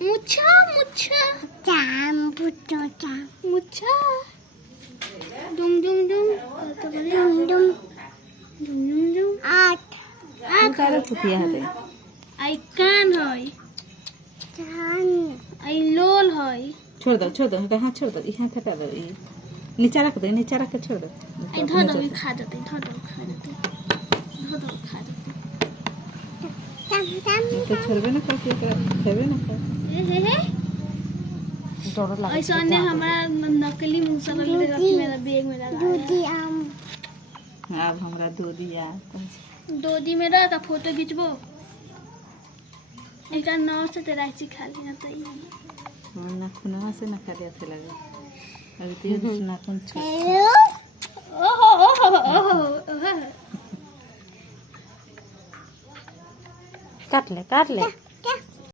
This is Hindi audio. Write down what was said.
मुच्छा मुच्छा चाम बुटो चाम मुच्छा डुम डुम डुम डुम डुम डुम डुम डुम आठ তারে ফুটিয়ে হাতে आई कान হয় चान आई लोल হয় छोड़ दो हाथ छोड़ दो हाथ हटा दो नीचा रख दो के छोड़ दो आई धो दो खा देते धो दो खा देते चाम चाम तो छोड़बे ना करके खेबे ना कर हे डर लगे ऐसा ने हमारा नकली मूसा कर मेरा बैग में लगा दूधी आम अब हमरा दूधिया दोदी में रह का फोटो खींचबो एक नाव से तेरा ऐसी खा लेना चाहिए ना खुनवा से ना खा दिया थे लगे अभी तो ये नाखून छू हेलो ओहो ओहो ओहो काट ले